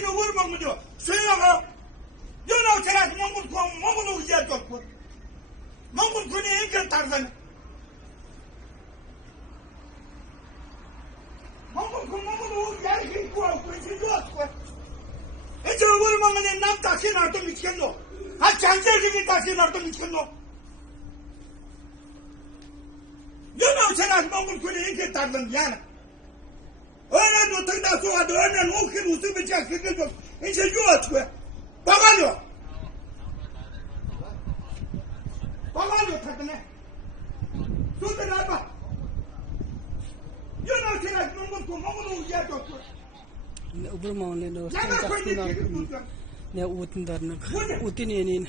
걔는 뭘 먹는죠? 수영아, 연하고 제가 몽골 우지할 줄 알고. 몽골 군이 인간 따르잖아. 몽골 야르기 있고 하고, 이제 좋았고. 이제 뭘 먹는 남 다시 나도 미치겠노? 아, 장재식이 다시 나도 미치겠노? 연하고 제가 몽골 군이 인간 따르잖아, 미안해. 어느 노통 다 쏘아도 어느 오케 무슨 배치가 그거 이제 좋았고. 박아줘. 박아줘, 타더네. 손들 해봐. 연하고 제가 몽골 우지할 줄 알고. Ubrmaunle no ne utindarnak utinenin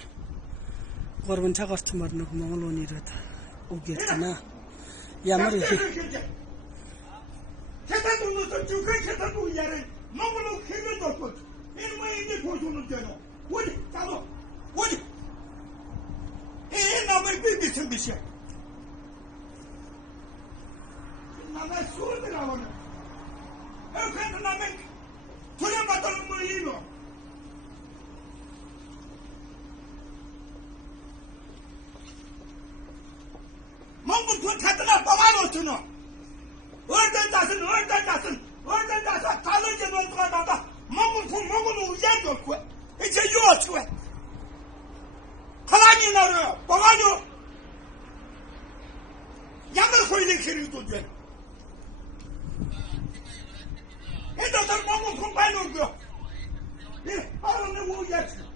korban chagartmarnak mongolonirat ugertana yamar 세상으로서 죽은 세상으로 야를 몽골로 ખે를 넣고 이놈의 이제 고소는 되노 어디 가도 어디 이 남의 비비슨 비시야 남의 수를 나오네 그래서 남의 돌려받는 뭐 이노 몽골 그 타드나 뻥아놓잖아 얼른 자슨 가는지 농구가 나가 몽골 우지할 줄 알고 이제 유어치고 하나님 나라 뻥아줘 양을 거이는 길을 도돼 이들 몽골 공부해 놓은 거야 바로 내 우지할지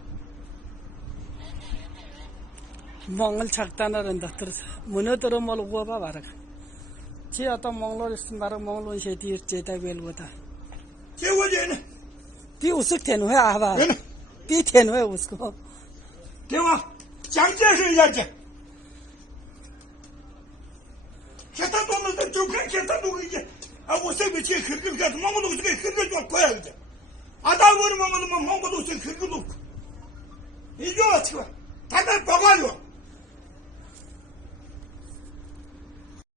mongol chaktanaranda tir munotoro mol goba barak chi ata monglor istinbar monglon shetir cheta belgota 제워제는 ti usuk tenwe aba ti tenwe usko 대화 장제를 야지 개타 돈을 죽은 개타 누구지 아 무슨 미치 그렇게 가서 몽골도 그렇게 그렇게 좀 거야 이제 아다 버리 몽골도 몽골도 그렇게 그렇게 이거 어떻게 다들 먹어요